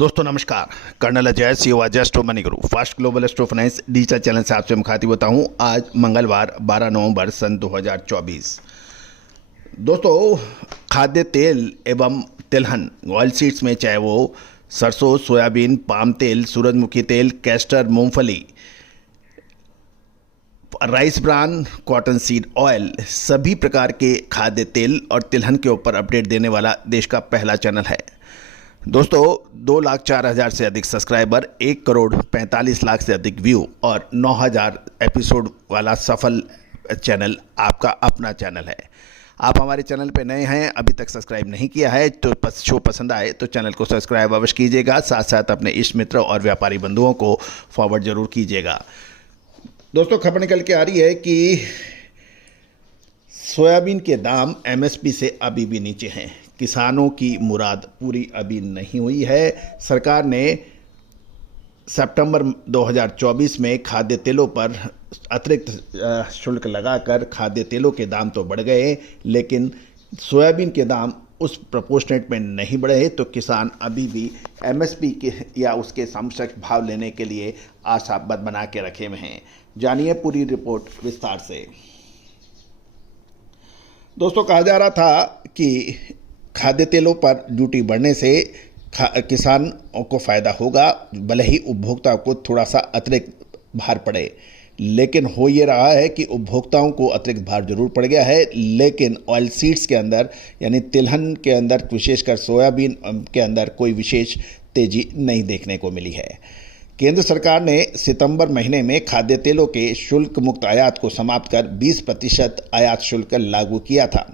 दोस्तों नमस्कार। Colonel Ajay CEO astro money guru fast global astro finance digital channel से आपसे मुखातिब होता हूं। आज मंगलवार 12 नवंबर सन 2024। दोस्तों, खाद्य तेल एवं तिलहन ऑयल सीड्स में चाहे वो सरसों, सोयाबीन, पाम तेल, सूरजमुखी तेल, कैस्टर, मूंगफली, rice bran, cotton seed oil, सभी प्रकार के खाद्य तेल और तिलहन के ऊपर अपडेट देने वाला देश का पहला चैनल है। दोस्तों, 2,04,000 से अधिक सब्सक्राइबर, 1,45,00,000 से अधिक व्यू और 9,000 एपिसोड वाला सफल चैनल आपका अपना चैनल है। आप हमारे चैनल पे नए हैं, अभी तक सब्सक्राइब नहीं किया है तो शो पसंद आए तो चैनल को सब्सक्राइब अवश्य कीजिएगा। साथ साथ अपने इष्ट मित्र और व्यापारी बंधुओं को फॉरवर्ड जरूर कीजिएगा। दोस्तों, खबर निकल के आ रही है कि सोयाबीन के दाम एमएसपी से अभी भी नीचे हैं। किसानों की मुराद पूरी अभी नहीं हुई है। सरकार ने सितंबर 2024 में खाद्य तेलों पर अतिरिक्त शुल्क लगाकर खाद्य तेलों के दाम तो बढ़ गए, लेकिन सोयाबीन के दाम उस प्रोपोर्शनेट में नहीं बढ़े, तो किसान अभी भी एमएसपी के या उसके समकक्ष भाव लेने के लिए आशावाद बना के रखे हुए हैं। जानिए पूरी रिपोर्ट विस्तार से। दोस्तों, कहा जा रहा था कि खाद्य तेलों पर ड्यूटी बढ़ने से किसानों को फ़ायदा होगा, भले ही उपभोक्ता को थोड़ा सा अतिरिक्त भार पड़े, लेकिन हो ये रहा है कि उपभोक्ताओं को अतिरिक्त भार जरूर पड़ गया है, लेकिन ऑयल सीड्स के अंदर यानी तिलहन के अंदर, विशेषकर सोयाबीन के अंदर कोई विशेष तेजी नहीं देखने को मिली है। केंद्र सरकार ने सितंबर महीने में खाद्य तेलों के शुल्क मुक्त आयात को समाप्त कर 20% आयात शुल्क लागू किया था,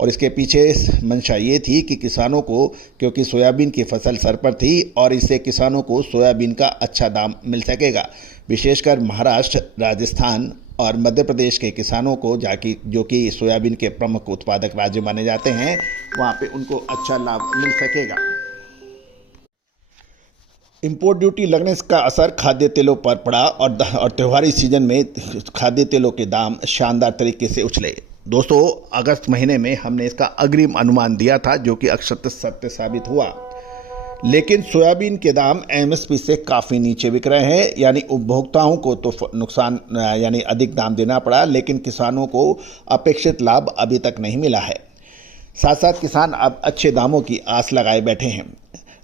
और इसके पीछे मंशा ये थी कि किसानों को, क्योंकि सोयाबीन की फसल सर पर थी और इससे किसानों को सोयाबीन का अच्छा दाम मिल सकेगा। विशेषकर महाराष्ट्र, राजस्थान और मध्य प्रदेश के किसानों को, जो कि सोयाबीन के प्रमुख उत्पादक राज्य माने जाते हैं, वहाँ पे उनको अच्छा लाभ मिल सकेगा। इंपोर्ट ड्यूटी लगने का असर खाद्य तेलों पर पड़ा और त्योहारी सीजन में खाद्य तेलों के दाम शानदार तरीके से उछले। दोस्तों, अगस्त महीने में हमने इसका अग्रिम अनुमान दिया था, जो कि अक्षत सत्य साबित हुआ, लेकिन सोयाबीन के दाम एमएसपी से काफ़ी नीचे बिक रहे हैं। यानी उपभोक्ताओं को तो नुकसान यानी अधिक दाम देना पड़ा, लेकिन किसानों को अपेक्षित लाभ अभी तक नहीं मिला है। साथ साथ किसान अब अच्छे दामों की आस लगाए बैठे हैं।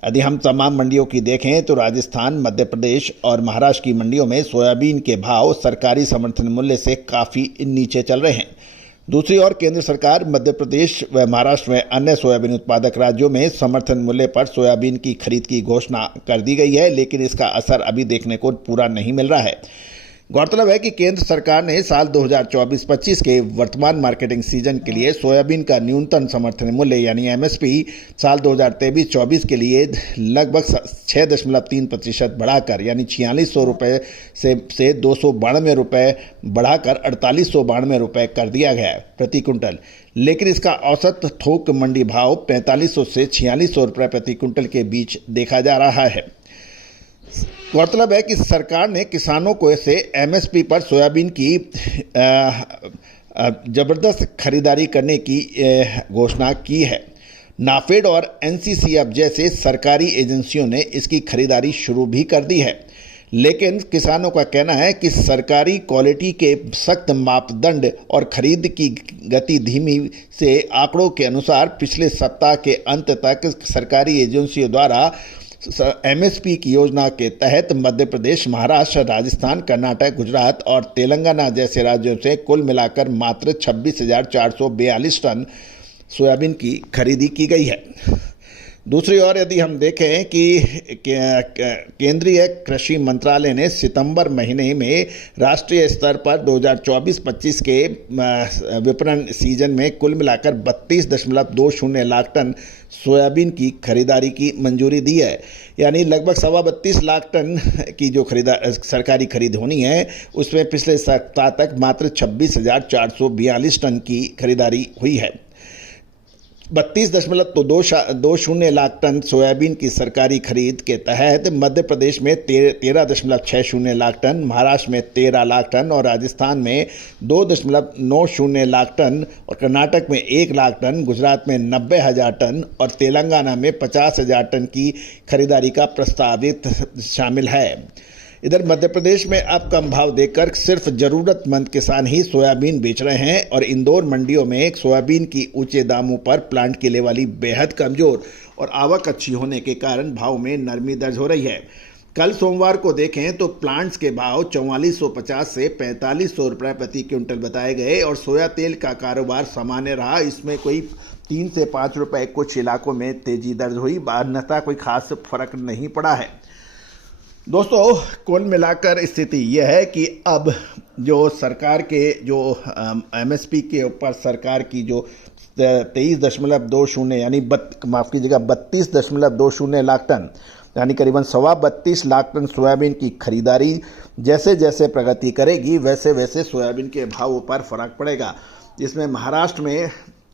यदि हम तमाम मंडियों की देखें तो राजस्थान, मध्य प्रदेश और महाराष्ट्र की मंडियों में सोयाबीन के भाव सरकारी समर्थन मूल्य से काफ़ी नीचे चल रहे हैं। दूसरी ओर केंद्र सरकार मध्य प्रदेश व महाराष्ट्र में अन्य सोयाबीन उत्पादक राज्यों में समर्थन मूल्य पर सोयाबीन की खरीद की घोषणा कर दी गई है, लेकिन इसका असर अभी देखने को पूरा नहीं मिल रहा है। गौरतलब है कि केंद्र सरकार ने साल 2024-25 के वर्तमान मार्केटिंग सीजन के लिए सोयाबीन का न्यूनतम समर्थन मूल्य यानी एमएसपी साल 2023-24 के लिए लगभग 6.3% बढ़ाकर यानी 4600 रुपये से 292 रुपये बढ़ाकर 4892 रुपये कर दिया गया है प्रति कुंटल, लेकिन इसका औसत थोक मंडी भाव 4500 से 4600 रुपये प्रति कुंटल के बीच देखा जा रहा है। गौरतलब है कि सरकार ने किसानों को से एमएसपी पर सोयाबीन की ज़बरदस्त खरीदारी करने की घोषणा की है। नाफेड और एनसीसीएफ जैसे सरकारी एजेंसियों ने इसकी खरीदारी शुरू भी कर दी है, लेकिन किसानों का कहना है कि सरकारी क्वालिटी के सख्त मापदंड और खरीद की गति धीमी से आंकड़ों के अनुसार पिछले सप्ताह के अंत तक सरकारी एजेंसियों द्वारा एमएसपी की योजना के तहत मध्य प्रदेश, महाराष्ट्र, राजस्थान, कर्नाटक, गुजरात और तेलंगाना जैसे राज्यों से कुल मिलाकर मात्र 26,442 टन सोयाबीन की खरीदी की गई है। दूसरी ओर यदि हम देखें कि केंद्रीय कृषि मंत्रालय ने सितंबर महीने में राष्ट्रीय स्तर पर 2024-25 के विपणन सीजन में कुल मिलाकर 32.20 लाख टन सोयाबीन की खरीदारी की मंजूरी दी है। यानी लगभग 32 लाख टन की जो सरकारी खरीद होनी है, उसमें पिछले सप्ताह तक मात्र 26,442 टन की खरीदारी हुई है। 32.20 लाख टन सोयाबीन की सरकारी खरीद के तहत मध्य प्रदेश में 13.60 लाख टन, महाराष्ट्र में 13 लाख टन और राजस्थान में 2.90 लाख टन और कर्नाटक में 1 लाख टन, गुजरात में 90,000 टन और तेलंगाना में 50,000 टन की खरीदारी का प्रस्तावित शामिल है। इधर मध्य प्रदेश में अब कम भाव देकर सिर्फ जरूरतमंद किसान ही सोयाबीन बेच रहे हैं और इंदौर मंडियों में सोयाबीन की ऊंचे दामों पर प्लांट की लेवाली बेहद कमजोर और आवक अच्छी होने के कारण भाव में नरमी दर्ज हो रही है। कल सोमवार को देखें तो प्लांट्स के भाव 4450 से 4500 रुपये प्रति क्विंटल बताए गए और सोया तेल का कारोबार सामान्य रहा। इसमें कोई 3 से 5 रुपये कुछ इलाकों में तेजी दर्ज हुई, अन्यथा कोई खास फर्क नहीं पड़ा है। दोस्तों, कुल मिलाकर स्थिति यह है कि अब जो सरकार के जो एमएसपी के ऊपर सरकार की जो 23.20 यानी 32.20 लाख टन यानी करीबन 32.25 लाख टन सोयाबीन की खरीदारी जैसे जैसे प्रगति करेगी वैसे वैसे सोयाबीन के भावों पर फर्क पड़ेगा। जिसमें महाराष्ट्र में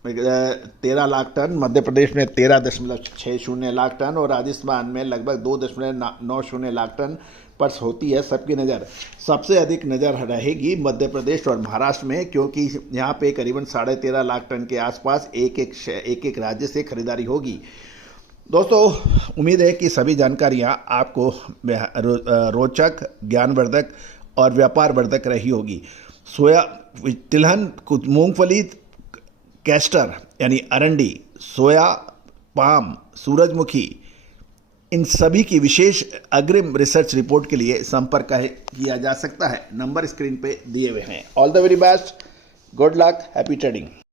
13 लाख टन, मध्य प्रदेश में 13.60 लाख टन और राजस्थान में लगभग 2.90 लाख टन पर होती है सबकी नज़र। सबसे अधिक नज़र रहेगी मध्य प्रदेश और महाराष्ट्र में, क्योंकि यहाँ पे करीबन 13.5 लाख टन के आसपास एक एक राज्य से खरीदारी होगी। दोस्तों, उम्मीद है कि सभी जानकारियाँ आपको रोचक, ज्ञानवर्धक और व्यापारवर्धक रही होगी। सोया, तिलहन, मूंगफली, कैस्टर यानी अरंडी, सोया, पाम, सूरजमुखी, इन सभी की विशेष अग्रिम रिसर्च रिपोर्ट के लिए संपर्क किया जा सकता है। नंबर स्क्रीन पे दिए हुए हैं। All the very best, good luck, happy trading.